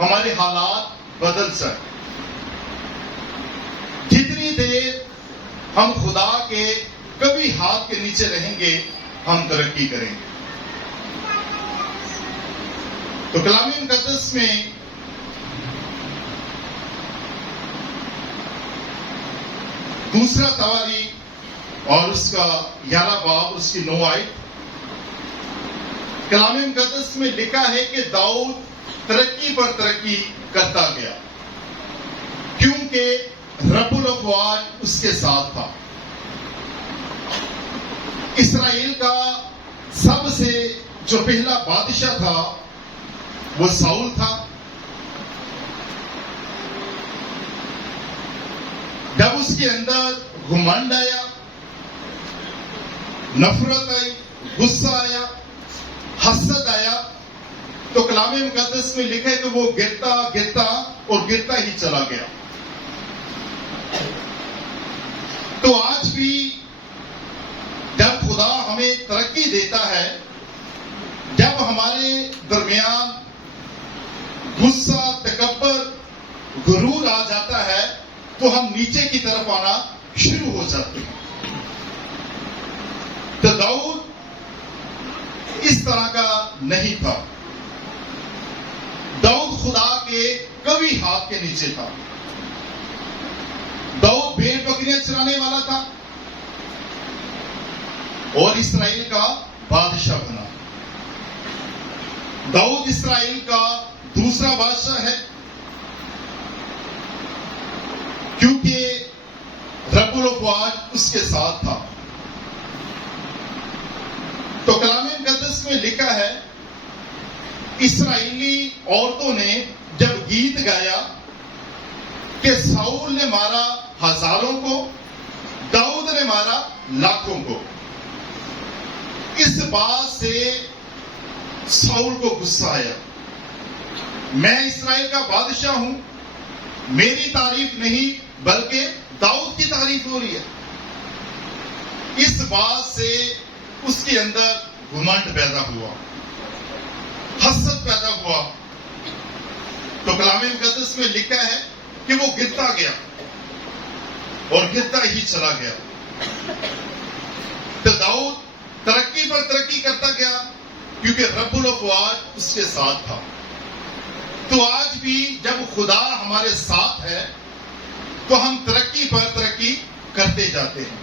ہمارے حالات بدل سکیں. جتنی دیر ہم خدا کے کبھی ہاتھ کے نیچے رہیں گے ہم ترقی کریں گے. تو کلام مقدس میں دوسرا تواریخ اور اس کا 11 باب اس کی 9 آیت کلام مقدس میں لکھا ہے کہ داؤد ترقی پر ترقی کرتا گیا کیونکہ رب الافواج اس کے ساتھ تھا. اسرائیل کا سب سے جو پہلا بادشاہ تھا وہ ساؤل تھا. جب اس کے اندر گھمنڈ آیا، نفرت آئی، غصہ آیا، حسد آیا، تو کلام مقدس میں لکھا ہے کہ وہ گرتا گرتا اور گرتا ہی چلا گیا. تو آج بھی جب خدا ہمیں ترقی دیتا ہے، جب ہمارے درمیان غصہ، تکبر، غرور آ جاتا ہے تو ہم نیچے کی طرف آنا شروع ہو جاتے ہیں. تو داؤد اس طرح کا نہیں تھا. داؤد خدا کے کبھی ہاتھ کے نیچے تھا. داؤد بھیڑ بکریاں چرانے والا تھا اور اسرائیل کا بادشاہ بنا. داؤد اسرائیل کا دوسرا بادشاہ ہے کیونکہ رب الافواج اس کے ساتھ تھا. تو کلام مقدس میں لکھا ہے اسرائیلی عورتوں نے جب گیت گایا کہ ساؤل نے مارا ہزاروں کو، داؤد نے مارا لاکھوں کو، اس بات سے ساؤل کو غصہ آیا. میں اسرائیل کا بادشاہ ہوں، میری تعریف نہیں بلکہ داؤد کی تعریف ہو رہی ہے. اس بات سے اس کے اندر گھمنڈ پیدا ہوا، حسد پیدا ہوا. تو کلام مقدس میں لکھا ہے کہ وہ گرتا گیا اور گرتا ہی چلا گیا. تو داؤد ترقی پر ترقی کرتا گیا کیونکہ رب الافواج اس کے ساتھ تھا. تو آج بھی جب خدا ہمارے ساتھ ہے تو ہم ترقی پر ترقی کرتے جاتے ہیں.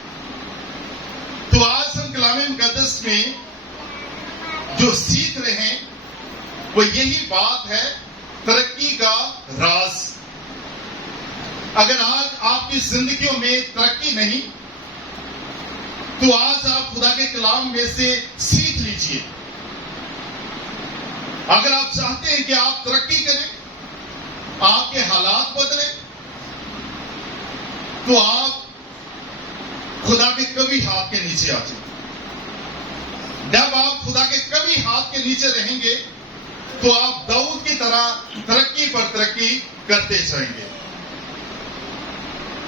تو آج ہم کلام مقدس میں جو سیکھ رہے ہیں وہ یہی بات ہے، ترقی کا راز. اگر آج آپ کی زندگیوں میں ترقی نہیں تو آج آپ خدا کے کلام میں سے سیکھ لیجئے. اگر آپ چاہتے ہیں کہ آپ ترقی کریں، آپ کے حالات بدلیں، تو آپ خدا کے کبھی ہاتھ کے نیچے آ جائیں. جب آپ خدا کے کبھی ہاتھ کے نیچے رہیں گے تو آپ داؤد کی طرح ترقی پر ترقی کرتے جائیں گے.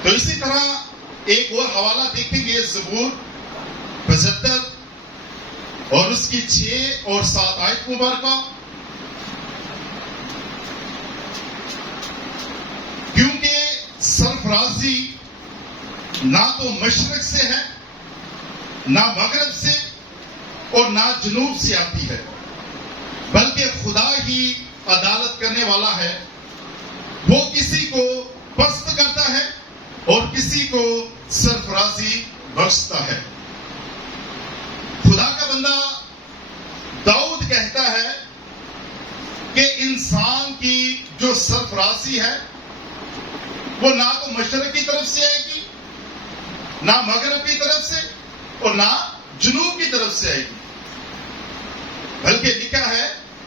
تو اسی طرح ایک اور حوالہ دیکھیں گے، زبور 75 اور اس کی 6 اور 7 آیت مبارکہ. کیونکہ سرفرازی نہ تو مشرق سے ہے، نہ مغرب سے اور نہ جنوب سے آتی ہے، بلکہ خدا ہی عدالت کرنے والا ہے. وہ کسی کو پست کرتا ہے اور کسی کو سرفرازی بخشتا ہے. خدا کا بندہ داؤد کہتا ہے کہ انسان کی جو سرفرازی ہے وہ نہ تو مشرق کی طرف سے آئے گی، نہ مغرب کی طرف سے اور نہ جنوب کی طرف سے آئے گی، بلکہ لکھا ہے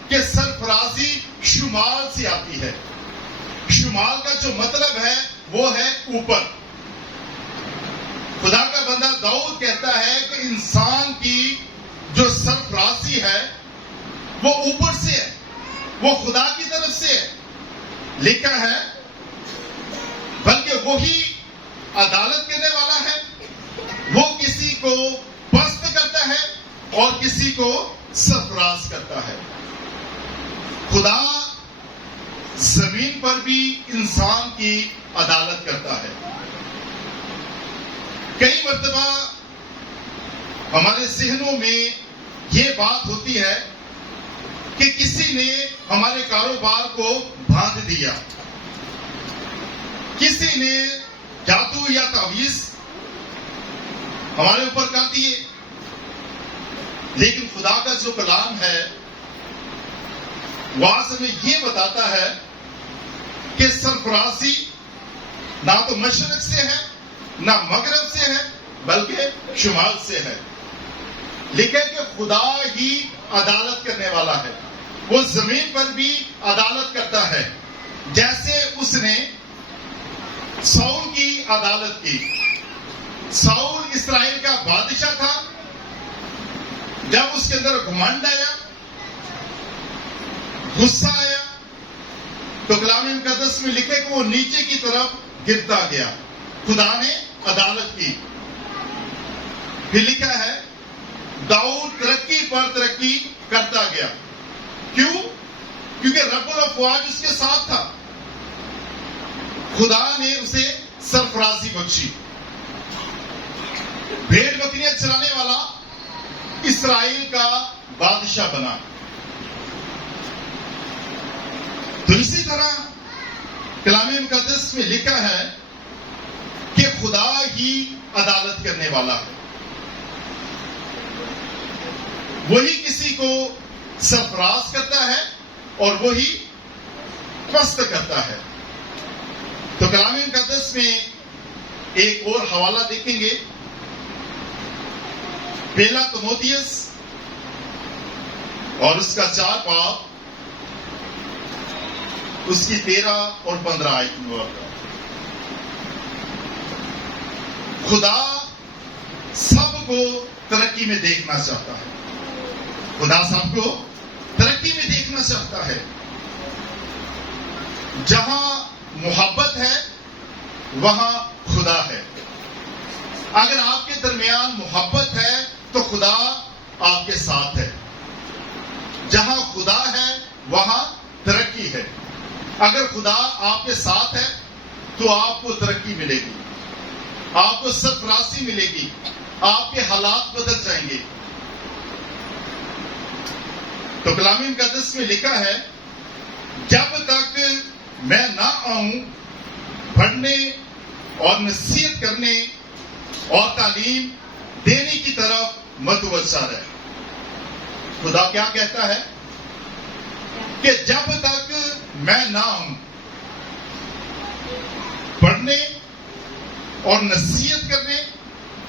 کہ سرفرازی شمال سے آتی ہے. شمال کا جو مطلب ہے وہ ہے اوپر. خدا کا بندہ داؤد کہتا ہے کہ انسان کی جو سرفرازی ہے وہ اوپر سے ہے، وہ خدا کی طرف سے ہے. لکھا ہے بلکہ وہی عدالت کرنے والا ہے، وہ کسی کو پست کرتا ہے اور کسی کو سرفراز کرتا ہے. خدا زمین پر بھی انسان کی عدالت کرتا ہے. کئی مرتبہ ہمارے ذہنوں میں یہ بات ہوتی ہے کہ کسی نے ہمارے کاروبار کو باندھ دیا، کسی نے جادو یا تعویذ ہمارے اوپر کر دیے. لیکن خدا کا جو کلام ہے وہ آج ہمیں یہ بتاتا ہے کہ سرفرازی نہ تو مشرق سے ہے نہ مغرب سے ہے بلکہ شمال سے ہے. لکھے کہ خدا ہی عدالت کرنے والا ہے. وہ زمین پر بھی عدالت کرتا ہے، جیسے اس نے ساؤل کی عدالت کی. ساؤل اسرائیل کا بادشاہ تھا. جب اس کے اندر گھمنڈ آیا، غصہ آیا، تو کلام مقدس میں لکھے کہ وہ نیچے کی طرف گرتا گیا. خدا نے عدالت کی. پھر لکھا ہے داؤد ترقی پر ترقی کرتا گیا. کیوں؟ کیونکہ رب الافواج اس کے ساتھ تھا. خدا نے اسے سرفرازی بخشی. بھیڑ بکریاں چلانے والا اسرائیل کا بادشاہ بنا. تو اسی طرح کلام مقدس میں لکھا ہے کہ خدا ہی عدالت کرنے والا ہے. وہی کسی کو سرفراز کرتا ہے اور وہی پست کرتا ہے. تو کلام مقدس میں ایک اور حوالہ دیکھیں گے، پہلا تموتھیوس اور اس کا 4 باب، اس کی 13 اور 15 آیت مبارکہ. خدا سب کو ترقی میں دیکھنا چاہتا ہے. خدا سب کو ترقی میں دیکھنا چاہتا ہے. جہاں محبت ہے وہاں خدا ہے. اگر آپ کے درمیان محبت ہے تو خدا آپ کے ساتھ ہے. جہاں خدا ہے وہاں ترقی ہے. اگر خدا آپ کے ساتھ ہے تو آپ کو ترقی ملے گی، آپ کو سرفرازی ملے گی، آپ کے حالات بدل جائیں گے. تو کلام مقدس میں لکھا ہے جب تک میں نہ آؤں پڑھنے اور نصیحت کرنے اور تعلیم دینے کی طرف متوجہ رہے. خدا کیا کہتا ہے کہ جب تک میں نہ آؤں پڑھنے اور نصیحت کرنے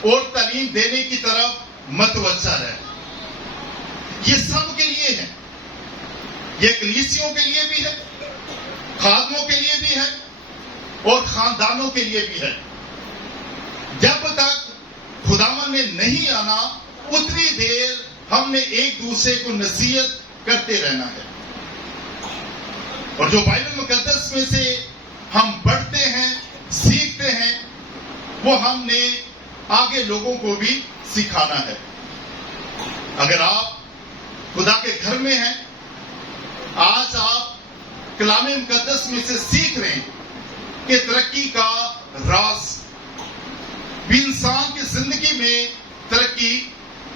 اور تعلیم دینے کی طرف متوجہ رہے. یہ سب کے لیے ہے. یہ کلیسیوں کے لیے بھی ہے، خادموں کے لیے بھی ہے اور خاندانوں کے لیے بھی ہے. جب تک خداوند نے نہیں آنا اتنی دیر ہم نے ایک دوسرے کو نصیحت کرتے رہنا ہے. اور جو بائبل مقدس میں سے ہم پڑھتے ہیں، سیکھتے ہیں، وہ ہم نے آگے لوگوں کو بھی سکھانا ہے. اگر آپ خدا کے گھر میں ہیں، آج آپ کلام مقدس میں سے سیکھ رہے ہیں کہ ترقی کا راز بھی انسان کی زندگی میں ترقی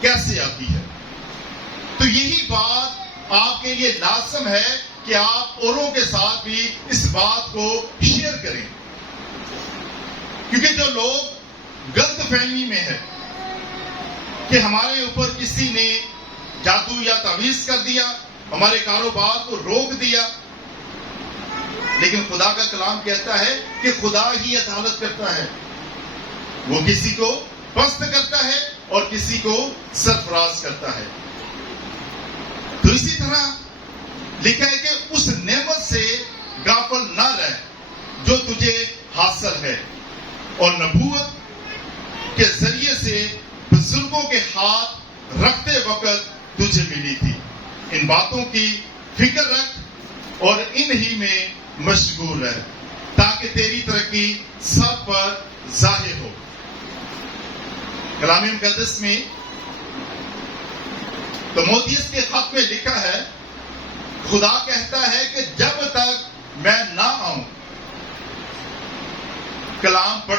کیسے آتی ہے. تو یہی بات آپ کے لیے لازم ہے کہ آپ اوروں کے ساتھ بھی اس بات کو شیئر کریں. کیونکہ جو لوگ غلط فہمی میں ہے کہ ہمارے اوپر کسی نے جادو یا تعویذ کر دیا، ہمارے کاروبار کو روک دیا، لیکن خدا کا کلام کہتا ہے کہ خدا ہی عدالت کرتا ہے. وہ کسی کو پست کرتا ہے اور کسی کو سرفراز کرتا ہے. تو اسی طرح لکھا ہے کہ اس نعمت سے غافل نہ رہ جو تجھے حاصل ہے اور نبوت کے ذریعے سے بزرگوں کے ہاتھ رکھتے وقت تجھے ملی تھی. ان باتوں کی فکر رکھ اور انہی میں مشغول رہ تاکہ تیری ترقی سب پر ظاہر ہو. کلام مقدس میں تموتھیوس کے خط میں لکھا ہے خدا کہتا ہے کہ جب تک میں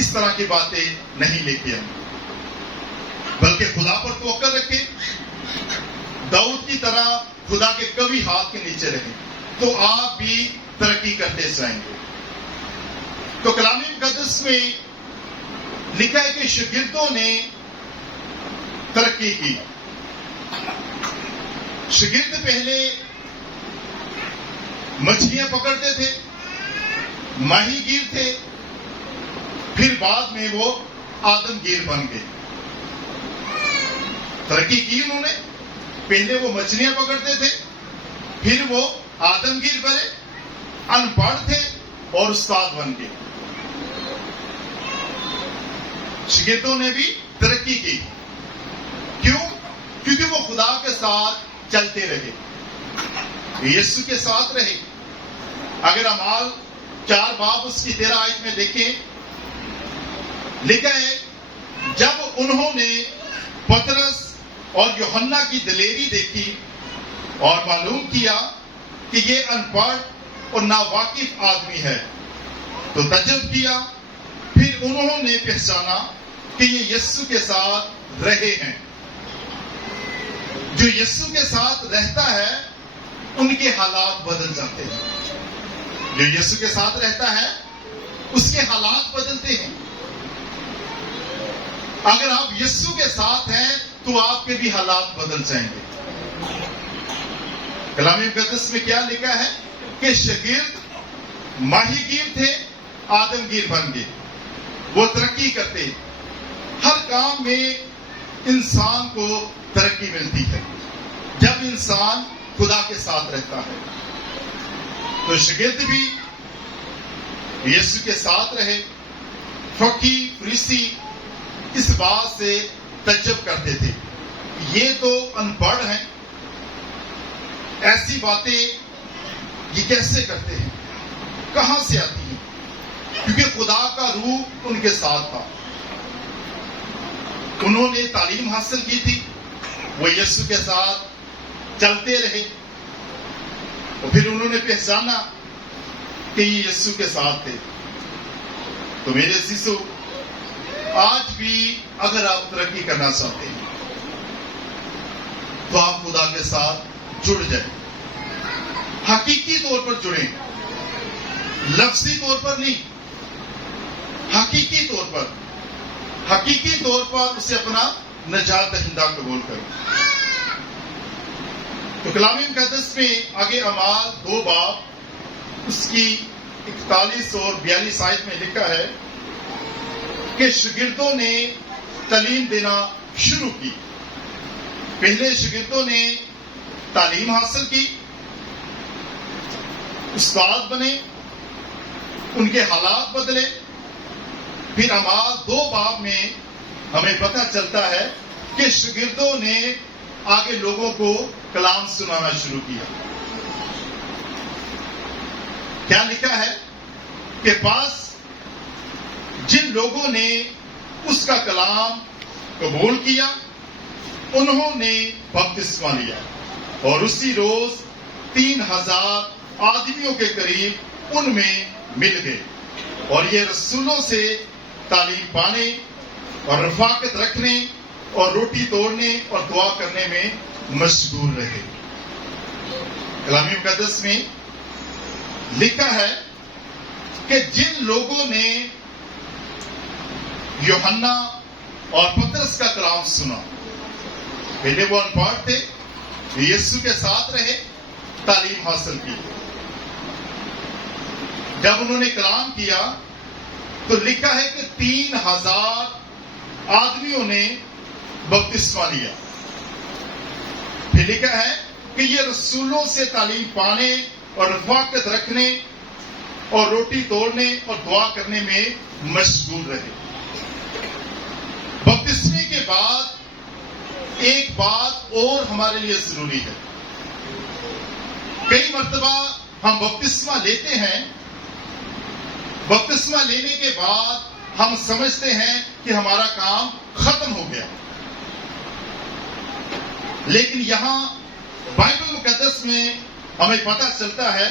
اس طرح کی باتیں نہیں لے کے آئیں، بلکہ خدا پر توکل رکھیں، داؤد کی طرح خدا کے کبھی ہاتھ کے نیچے رہیں، تو آپ بھی ترقی کرتے جائیں گے۔ تو کلام مقدس میں لکھا ہے کہ شاگردوں نے ترقی کی۔ شاگرد پہلے مچھلیاں پکڑتے تھے، ماہی گیر تھے، پھر بعد میں وہ آدم گیر بن گئے۔ ترقی کی انہوں نے، پہلے وہ مچھلیاں پکڑتے تھے، پھر وہ آدم گیر بنے، ان پڑھ تھے اور استاد بن گئے۔ شاگردوں نے بھی ترقی کی، کیوں؟ کیونکہ وہ خدا کے ساتھ چلتے رہے، یسوع کے ساتھ رہے۔ اگر اعمال 4 باب اس کی 13 آیت میں دیکھیں، لکھا ہے جب انہوں نے پترس اور یوحنا کی دلیری دیکھی اور معلوم کیا کہ یہ ان پڑھ اور ناواقف آدمی ہے تو تعجب کیا، پھر انہوں نے پہچانا کہ یہ یسوع کے ساتھ رہے ہیں۔ جو یسوع کے ساتھ رہتا ہے ان کے حالات بدل جاتے ہیں، جو یسوع کے ساتھ رہتا ہے اس کے حالات بدلتے ہیں۔ اگر آپ یسوع کے ساتھ ہیں تو آپ کے بھی حالات بدل جائیں گے۔ کلام مقدس میں کیا لکھا ہے کہ شاگرد ماہی گیر تھے، آدم گیر بن گئے، وہ ترقی کرتے۔ ہر کام میں انسان کو ترقی ملتی ہے جب انسان خدا کے ساتھ رہتا ہے۔ تو شاگرد بھی یسوع کے ساتھ رہے۔ فقی فریسی اس بات سے تعجب کرتے تھے، یہ تو ان پڑھ ہیں، ایسی باتیں یہ کیسے کرتے ہیں، کہاں سے آتی ہیں؟ کیونکہ خدا کا روح ان کے ساتھ تھا، انہوں نے تعلیم حاصل کی تھی، وہ یسوع کے ساتھ چلتے رہے، اور پھر انہوں نے پہچانا کہ یہ یسوع کے ساتھ تھے۔ تو میرے عزیزو، آج بھی اگر آپ ترقی کرنا چاہتے ہیں تو آپ خدا کے ساتھ جڑ جائیں، حقیقی طور پر جڑیں، لفظی طور پر نہیں، حقیقی طور پر اسے اپنا نجات دہندہ قبول کریں۔ تو کلام مقدس میں آگے اعمال 2 باب اس کی 41 اور 42 آیت میں لکھا ہے کہ شاگردوں نے تعلیم دینا شروع کی۔ پہلے شاگردوں نے تعلیم حاصل کی، استاد بنے، ان کے حالات بدلے۔ پھر اعمال 2 باب میں ہمیں پتہ چلتا ہے کہ شاگردوں نے آگے لوگوں کو کلام سنانا شروع کیا۔ کیا لکھا ہے کہ پاس جن لوگوں نے اس کا کلام قبول کیا انہوں نے بپتسمہ لیا، اور اسی روز 3000 آدمیوں کے قریب ان میں مل گئے، اور یہ رسولوں سے تعلیم پانے اور رفاقت رکھنے اور روٹی توڑنے اور دعا کرنے میں مشغول رہے۔ کلام مقدس میں لکھا ہے کہ جن لوگوں نے یوحنا اور پترس کا کلام سنا، پہلے وہ ان پڑھ تھے، یسوع کے ساتھ رہے، تعلیم حاصل کی، جب انہوں نے کلام کیا تو لکھا ہے کہ 3000 آدمیوں نے بپتسمہ لیا۔ پھر لکھا ہے کہ یہ رسولوں سے تعلیم پانے اور رفاقت رکھنے اور روٹی توڑنے اور دعا کرنے میں مشغول رہے۔ بپتسمے کے بعد ایک بات اور ہمارے لیے ضروری ہے۔ کئی مرتبہ ہم بپتسمہ لیتے ہیں، بپتسمہ لینے کے بعد ہم سمجھتے ہیں کہ ہمارا کام ختم ہو گیا، لیکن یہاں بائبل مقدس میں ہمیں پتہ چلتا ہے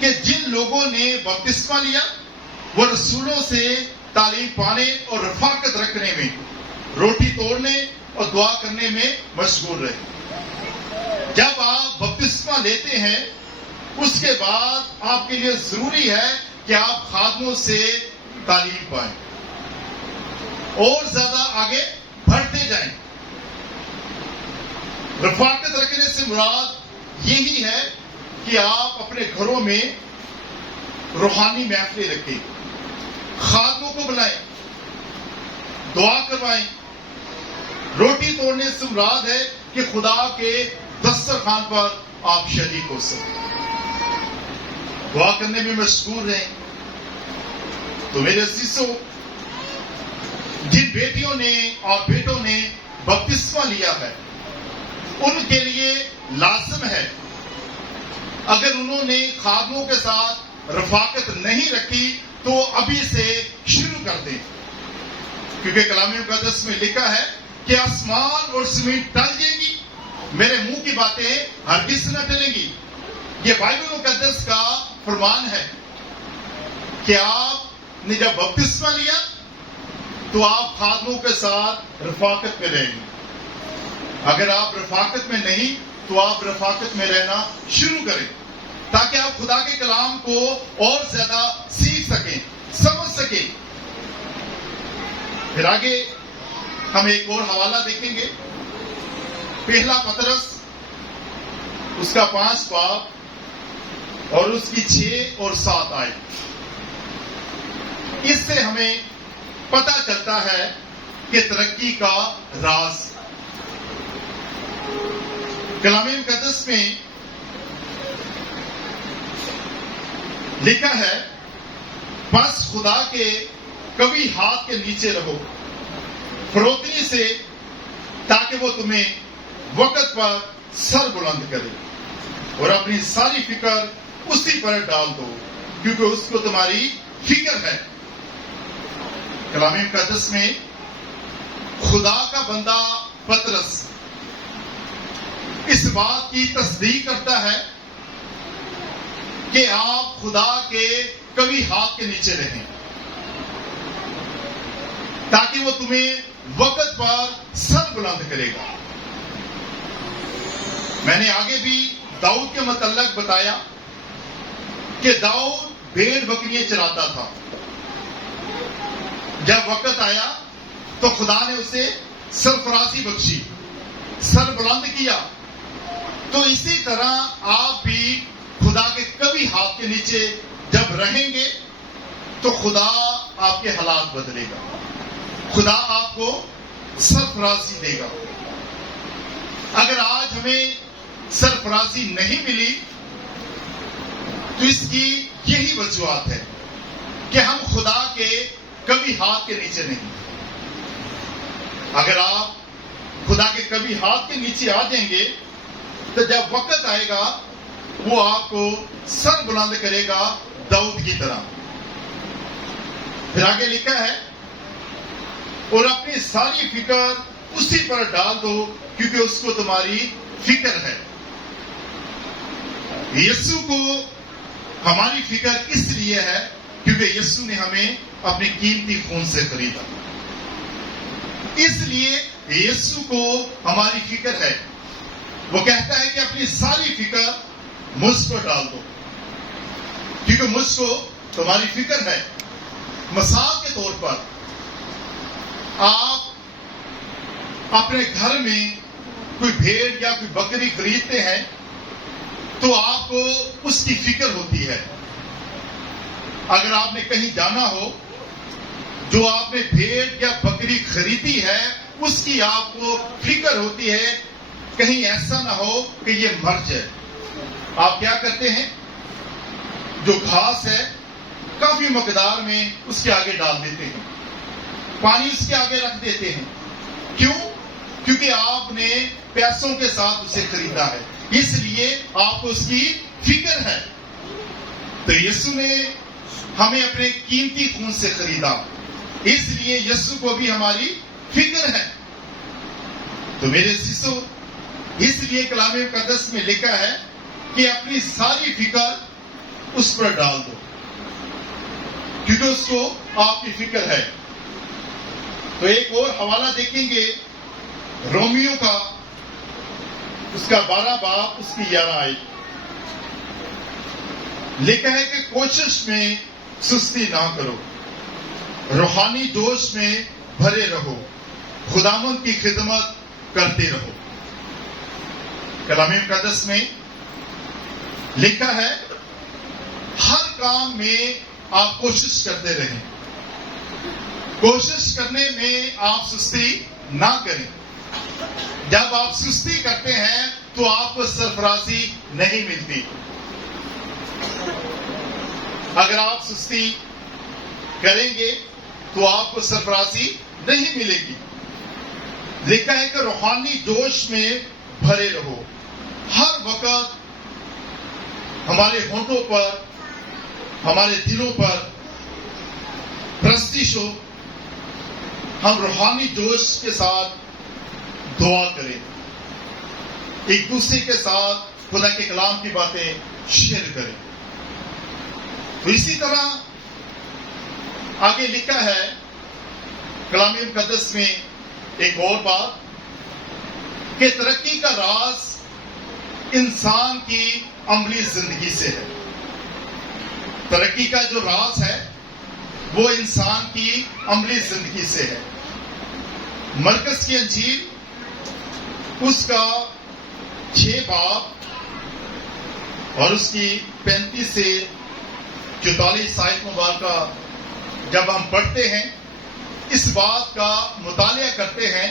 کہ جن لوگوں نے بپتسمہ لیا وہ رسولوں سے تعلیم پانے اور رفاقت رکھنے میں، روٹی توڑنے اور دعا کرنے میں مشغول رہے۔ جب آپ بپتسمہ لیتے ہیں اس کے بعد آپ کے لیے ضروری ہے کہ آپ خادموں سے تعلیم پائیں اور زیادہ آگے بڑھتے جائیں۔ رفاقت رکھنے سے مراد یہی ہے کہ آپ اپنے گھروں میں روحانی محفلیں رکھیں، خادموں کو بلائیں، دعا کروائیں۔ روٹی توڑنے سے مراد ہے کہ خدا کے دسترخوان پر آپ شریک ہو سکیں، دعا کرنے میں مشغول رہیں۔ تو میرے عزیزوں، جن بیٹیوں نے اور بیٹوں نے بپتسمہ لیا ہے ان کے لیے لازم ہے، اگر انہوں نے خادموں کے ساتھ رفاقت نہیں رکھی تو ابھی سے شروع کر دیں، کیونکہ کلام مقدس میں لکھا ہے کہ آسمان اور زمین ٹل جائیں گی، میرے منہ کی باتیں ہرگز نہ ٹلیں گی۔ یہ بائبل مقدس کا فرمان ہے کہ آپ نے جب بپتسمہ لیا تو آپ خادموں کے ساتھ رفاقت میں رہیں گے۔ اگر آپ رفاقت میں نہیں تو آپ رفاقت میں رہنا شروع کریں، تاکہ آپ خدا کے کلام کو اور زیادہ سیکھ سکیں، سمجھ سکیں۔ پھر آگے ہم ایک اور حوالہ دیکھیں گے، پہلا پطرس اس کا 5 باب اور اس کی 6 اور 7 آیت۔ اس سے ہمیں پتہ چلتا ہے کہ ترقی کا راز۔ کلام مقدس میں لکھا ہے، بس خدا کے کبھی ہاتھ کے نیچے رہو فروتنی سے، تاکہ وہ تمہیں وقت پر سر بلند کرے اور اپنی ساری فکر اسی پر ڈال دو، کیونکہ اس کو تمہاری فکر ہے۔ کلام مقدس میں خدا کا بندہ پطرس اس بات کی تصدیق کرتا ہے کہ آپ خدا کے کبھی ہاتھ کے نیچے رہیں، تاکہ وہ تمہیں وقت پر سر بلند کرے گا۔ میں نے آگے بھی داؤد کے متعلق بتایا کہ داؤد بھیڑ بکریاں چراتا تھا۔ جب وقت آیا تو خدا نے اسے سرفرازی بخشی، سر بلند کیا۔ تو اسی طرح آپ بھی خدا کے کبھی ہاتھ کے نیچے جب رہیں گے تو خدا آپ کے حالات بدلے گا، خدا آپ کو سرفرازی دے گا۔ اگر آج ہمیں سرفرازی نہیں ملی تو اس کی یہی وجوہات ہے کہ ہم خدا کے کبھی ہاتھ کے نیچے نہیں۔ اگر آپ خدا کے کبھی ہاتھ کے نیچے آ جائیں گے تو جب وقت آئے گا وہ آپ کو سر بلند کرے گا، داؤد کی طرح۔ پھر آگے لکھا ہے، اور اپنی ساری فکر اسی پر ڈال دو، کیونکہ اس کو تمہاری فکر ہے۔ یسوع کو ہماری فکر اس لیے ہے کیونکہ یسوع نے ہمیں اپنے قیمتی خون سے خریدا، اس لیے یسوع کو ہماری فکر ہے۔ وہ کہتا ہے کہ اپنی ساری فکر مجھ پر ڈال دو، کیونکہ مجھ کو تمہاری فکر ہے۔ مثال کے طور پر آپ اپنے گھر میں کوئی بھیڑ یا کوئی بکری خریدتے ہیں تو آپ کو اس کی فکر ہوتی ہے۔ اگر آپ نے کہیں جانا ہو، جو آپ نے بھیڑ یا بکری خریدی ہے اس کی آپ کو فکر ہوتی ہے کہیں ایسا نہ ہو کہ یہ مر جائے۔ آپ کیا کرتے ہیں؟ جو گھاس ہے کافی مقدار میں اس کے آگے ڈال دیتے ہیں، پانی اس کے آگے رکھ دیتے ہیں۔ کیوں؟ کیونکہ آپ نے پیسوں کے ساتھ اسے خریدا ہے، اس لیے آپ کو اس کی فکر ہے۔ تو یسوع نے ہمیں اپنے قیمتی خون سے خریدا، اس لیے یسوع کو بھی ہماری فکر ہے۔ تو میرے عزیزو، اس لیے کلام مقدس میں لکھا ہے کہ اپنی ساری فکر اس پر ڈال دو۔ کیونکہ اس کو آپ کی فکر ہے. تو ایک اور حوالہ دیکھیں گے رومیو کا، اس کا 12 باب اس کی 11 آیت. لکھا ہے کہ کوشش میں سستی نہ کرو، روحانی جوش میں بھرے رہو، خداوند کی خدمت کرتے رہو. کلام مقدس میں لکھا ہے ہر کام میں آپ کوشش کرتے رہیں، کوشش کرنے میں آپ سستی نہ کریں. جب آپ سستی کرتے ہیں تو آپ کو سرفرازی نہیں ملتی. اگر آپ سستی کریں گے تو آپ کو سرفرازی نہیں ملے گی. لکھا ہے کہ روحانی جوش میں بھرے رہو. ہر وقت ہمارے ہونٹوں پر، ہمارے دلوں پر پرستش ہو، ہم روحانی جوش کے ساتھ دعا کریں، ایک دوسرے کے ساتھ خدا کے کلام کی باتیں شیئر کریں. تو اسی طرح آگے لکھا ہے کلام مقدس میں ایک اور بات کہ ترقی کا راز انسان کی عملی زندگی سے ہے. ترقی کا جو راز ہے وہ انسان کی عملی زندگی سے ہے. مرکز کی انجیل اس کا 6 باب اور اس کی 35 سے 44 آیت مبارکہ جب ہم پڑھتے ہیں، اس بات کا مطالعہ کرتے ہیں.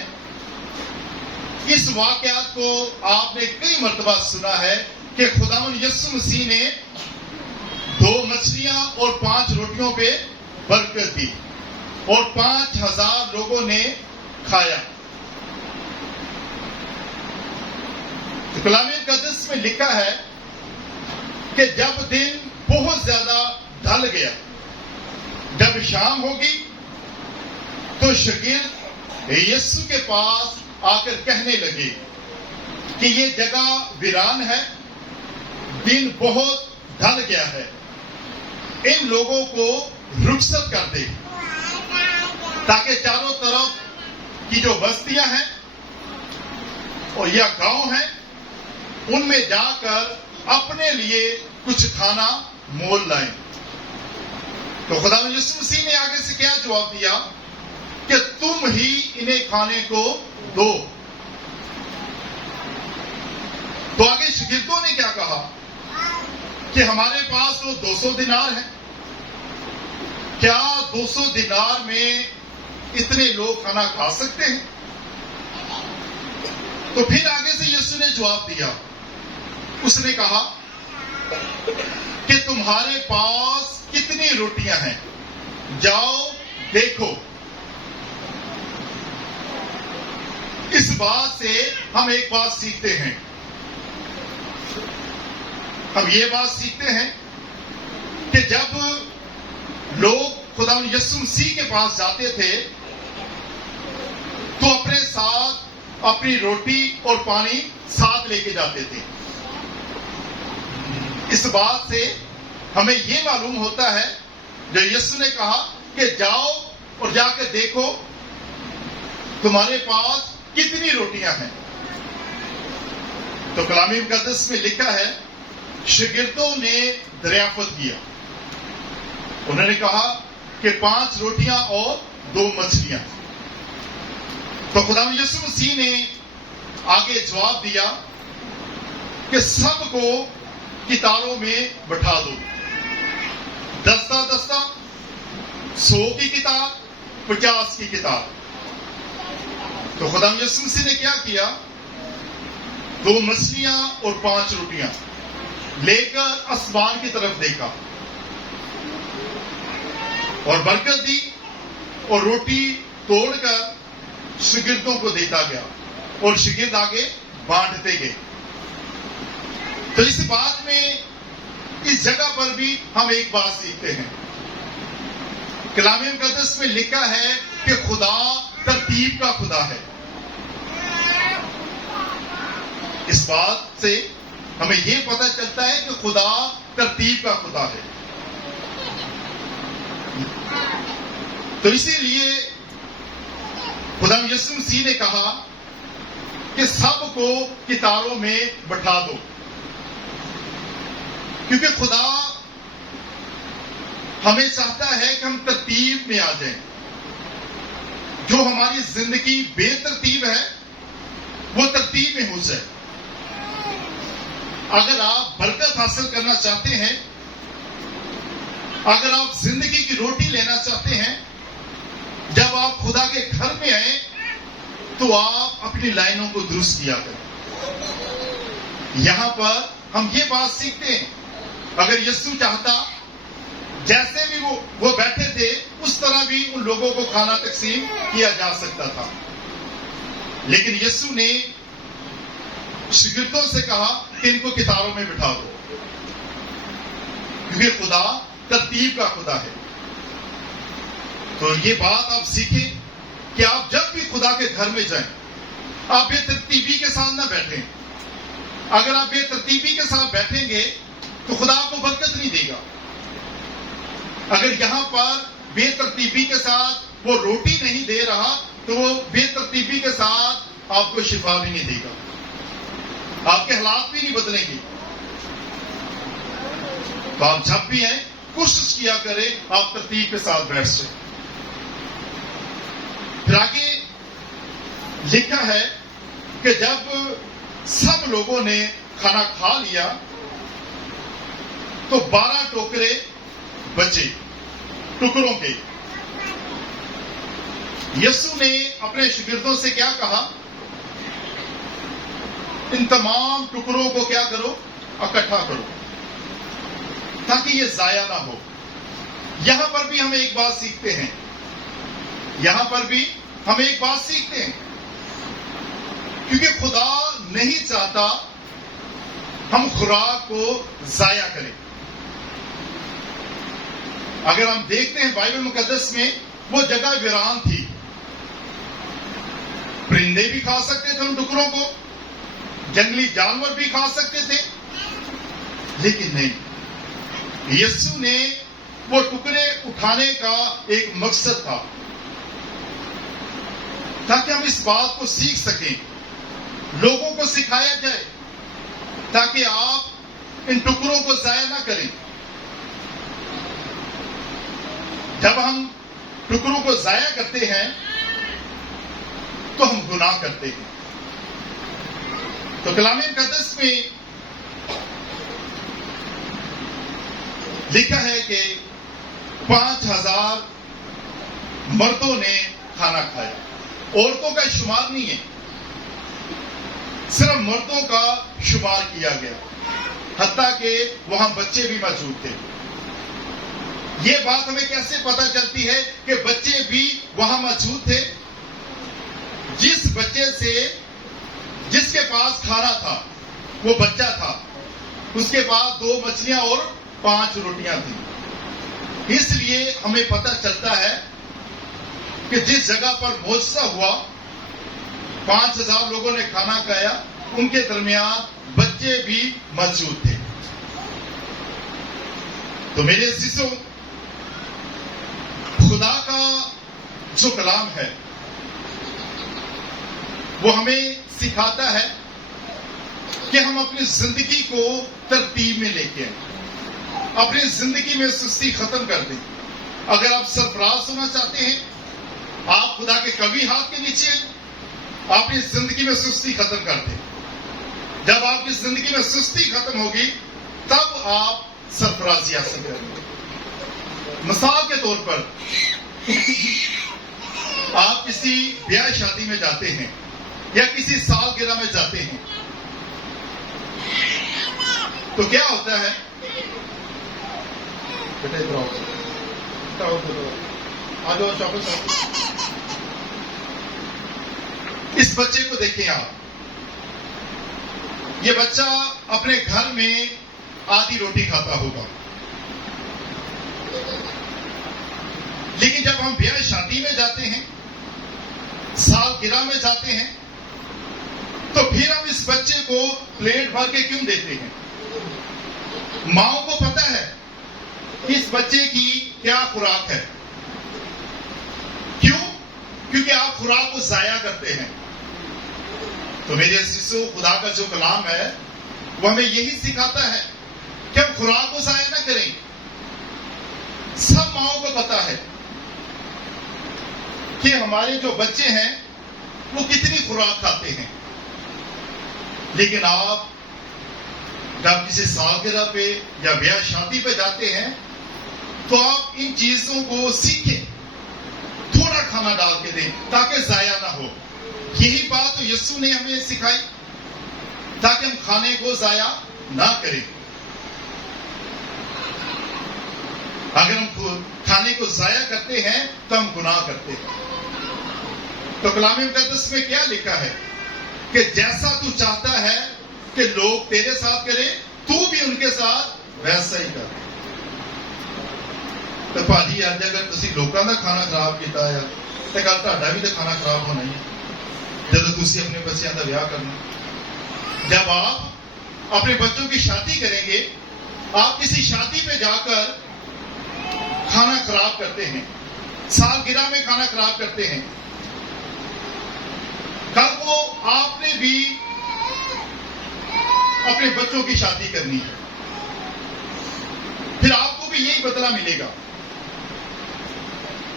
اس واقعات کو آپ نے کئی مرتبہ سنا ہے کہ خداوند یسوع مسیح نے 2 مچھلیاں اور 5 روٹیوں پہ برکت دی اور 5000 لوگوں نے کھایا. تو کلام مقدس میں لکھا ہے کہ جب دن بہت زیادہ ڈھل گیا، جب شام ہوگی تو شاگرد یسوع کے پاس آ کر کہنے لگے کہ یہ جگہ ویران ہے، دن بہت ڈھل گیا ہے، ان لوگوں کو رخصت کر دے تاکہ چاروں طرف کی جو بستیاں ہیں اور یا گاؤں ہیں ان میں جا کر اپنے لیے کچھ کھانا مول لائیں. تو خداوند یسوع مسیح نے آگے سے کیا جواب دیا کہ تم ہی انہیں کھانے کو دو. تو آگے شاگردوں نے کیا کہا کہ ہمارے پاس تو 200 دینار ہیں، کیا 200 دینار میں اتنے لوگ کھانا کھا سکتے ہیں؟ تو پھر آگے سے یسوع نے جواب دیا. اس نے کہا کہ تمہارے پاس کتنی روٹیاں ہیں، جاؤ دیکھو. اس بات سے ہم ایک بات سیکھتے ہیں، ہم یہ بات سیکھتے ہیں کہ جب لوگ خداوند یسوع مسیح کے پاس جاتے تھے تو اپنے ساتھ اپنی روٹی اور پانی ساتھ لے کے جاتے تھے. اس بات سے ہمیں یہ معلوم ہوتا ہے جو یسوع نے کہا کہ جاؤ اور جا کے دیکھو تمہارے پاس کتنی روٹیاں ہیں. تو کلام مقدس میں لکھا ہے شاگردوں نے دریافت کیا، انہوں نے کہا کہ 5 روٹیاں اور 2 مچھلیاں. تو خداوند یسوع مسیح نے آگے جواب دیا کہ سب کو کتاروں میں بٹھا دو، دستہ دستہ، 100 کی کتاب، 50 کی کتاب. تو خداوند یسوع مسیح نے کیا کیا؟ 2 مچھلیاں اور 5 روٹیاں لے کر آسمان کی طرف دیکھا اور برکت دی اور روٹی توڑ کر شاگردوں کو دیتا گیا اور شاگرد آگے بانٹتے گئے. تو اس بات میں، اس جگہ پر بھی ہم ایک بات سیکھتے ہیں. کلام مقدس میں لکھا ہے کہ خدا ترتیب کا خدا ہے. اس بات سے ہمیں یہ پتہ چلتا ہے کہ خدا ترتیب کا خدا ہے. تو اسی لیے خدا یسوع مسیح نے کہا کہ سب کو کتاروں میں بٹھا دو، کیونکہ خدا ہمیں چاہتا ہے کہ ہم ترتیب میں آ جائیں. جو ہماری زندگی بے ترتیب ہے وہ ترتیب میں ہو جائے. اگر آپ برکت حاصل کرنا چاہتے ہیں، اگر آپ زندگی کی روٹی لینا چاہتے ہیں، جب آپ خدا کے گھر میں آئیں تو آپ اپنی لائنوں کو درست کیا کریں. یہاں پر ہم یہ بات سیکھتے ہیں، اگر یسوع چاہتا جیسے بھی وہ بیٹھے تھے اس طرح بھی ان لوگوں کو کھانا تقسیم کیا جا سکتا تھا، لیکن یسوع نے شاگردوں سے کہا کہ ان کو کتاروں میں بٹھا دو، کیونکہ خدا ترتیب کا خدا ہے. تو یہ بات آپ سیکھیں کہ آپ جب بھی خدا کے گھر میں جائیں آپ بے ترتیبی کے ساتھ نہ بیٹھیں. اگر آپ بے ترتیبی کے ساتھ بیٹھیں گے تو خدا آپ کو برکت نہیں دے گا. اگر یہاں پر بے ترتیبی کے ساتھ وہ روٹی نہیں دے رہا تو وہ بے ترتیبی کے ساتھ آپ کو شفا بھی نہیں دے گا، آپ کے حالات بھی نہیں بدلیں گے. تو آپ جب بھی ہیں کوشش کیا کریں آپ ترتیب کے ساتھ بیٹھ جائیں. پھر آگے لکھا ہے کہ جب سب لوگوں نے کھانا کھا لیا تو 12 ٹوکرے بچے ٹکڑوں کے. یسوع نے اپنے شاگردوں سے کیا کہا؟ ان تمام ٹکڑوں کو کیا کرو؟ اکٹھا کرو تاکہ یہ ضائع نہ ہو. یہاں پر بھی ہم ایک بات سیکھتے ہیں، یہاں پر بھی ہم ایک بات سیکھتے ہیں، کیونکہ خدا نہیں چاہتا ہم خوراک کو ضائع کریں. اگر ہم دیکھتے ہیں بائبل مقدس میں وہ جگہ ویران تھی، پرندے بھی کھا سکتے تھے ان ٹکڑوں کو، جنگلی جانور بھی کھا سکتے تھے، لیکن نہیں، یسوع نے وہ ٹکڑے اٹھانے کا ایک مقصد تھا تاکہ ہم اس بات کو سیکھ سکیں، لوگوں کو سکھایا جائے تاکہ آپ ان ٹکڑوں کو ضائع نہ کریں. جب ہم ٹکڑوں کو ضائع کرتے ہیں تو ہم گناہ کرتے ہیں. تو کلام مقدس میں لکھا ہے کہ 5000 مردوں نے کھانا کھایا. عورتوں کا شمار نہیں ہے، صرف مردوں کا شمار کیا گیا، حتیٰ کہ وہاں بچے بھی موجود تھے. یہ بات ہمیں کیسے پتہ چلتی ہے کہ بچے بھی وہاں موجود تھے؟ جس بچے سے جس کے پاس کھانا تھا وہ بچہ تھا، اس کے پاس 2 مچھلیاں اور 5 روٹیاں تھیں. اس لیے ہمیں پتہ چلتا ہے کہ جس جگہ پر معجزہ ہوا 5000 لوگوں نے کھانا کھایا، ان کے درمیان بچے بھی موجود تھے. تو میرے عزیزوں، خدا کا جو کلام ہے وہ ہمیں سکھاتا ہے کہ ہم اپنی زندگی کو ترتیب میں لے کے آئیں، اپنی زندگی میں سستی ختم کر دیں. اگر آپ سرفراز ہونا چاہتے ہیں، آپ خدا کے قوی ہاتھ کے نیچے ہیں، آپ اس زندگی میں سستی ختم کر دیں. جب آپ کی زندگی میں سستی ختم ہوگی تب آپ سرفرازی حاصل کریں گے. مثال کے طور پر آپ کسی بیاہ شادی میں جاتے ہیں یا کسی سالگرہ میں جاتے ہیں تو کیا ہوتا ہے؟ اس بچے کو دیکھیں آپ، یہ بچہ اپنے گھر میں آدھی روٹی کھاتا ہوگا، لیکن جب ہم بیاہ شادی میں جاتے ہیں، سالگرہ میں جاتے ہیں، تو پھر ہم اس بچے کو پلیٹ بھر کے کیوں دیتے ہیں؟ ماں کو پتہ ہے کہ اس بچے کی کیا خوراک ہے. کیونکہ آپ خوراک کو ضائع کرتے ہیں. تو میرے عزیزو، خدا کا جو کلام ہے وہ ہمیں یہی سکھاتا ہے کہ ہم خوراک کو ضائع نہ کریں. سب ماؤں کو پتا ہے کہ ہمارے جو بچے ہیں وہ کتنی خوراک کھاتے ہیں، لیکن آپ جب کسی سالگرہ پہ یا بیاہ شادی پہ جاتے ہیں تو آپ ان چیزوں کو سیکھیں، تھوڑا کھانا ڈال کے دیں تاکہ ضائع نہ ہو. یہی بات تو یسوع نے ہمیں سکھائی تاکہ ہم کھانے کو ضائع نہ کریں. اگر ہم کھانے کو ضائع کرتے ہیں تو ہم گناہ کرتے ہیں. تو کلام مقدس میں کیا لکھا ہے کہ جیسا تو چاہتا ہے کہ لوگ تیرے ساتھ کریں، تو بھی ان کے ساتھ ویسا ہی کر. تو پاجی اج اگر تسی لوکاں دا کھانا خراب کیتا ہے تے کل تہاڈا بھی تے کھانا خراب ہونا ہی ہے جب تسی اپنے بچیاں دا بیاہ کرنا. جب آپ اپنے بچوں کی شادی کریں گے، آپ کسی شادی پہ جا کر کھانا خراب کرتے ہیں، سالگرہ میں کھانا خراب کرتے ہیں. کل کو آپ نے بھی اپنے بچوں کی شادی کرنی ہے، پھر آپ کو بھی یہی بدلہ ملے گا.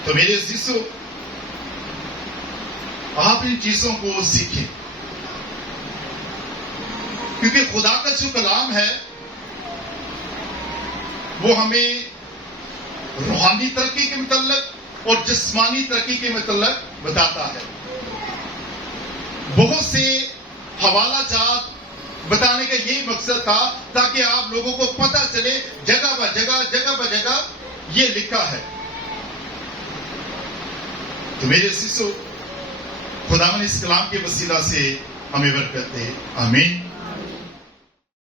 تو میرے عزیزو، آپ ان چیزوں کو سیکھیں، کیونکہ خدا کا جو کلام ہے وہ ہمیں روحانی ترقی کے متعلق اور جسمانی ترقی کے متعلق بتاتا ہے. بہت سے حوالہ جات بتانے کا یہی مقصد تھا تاکہ آپ لوگوں کو پتہ چلے، جگہ بہ جگہ یہ لکھا ہے. تو میرے عزیزو، خداوند اس کلام کے وسیلہ سے ہمیں برکت دے. آمین.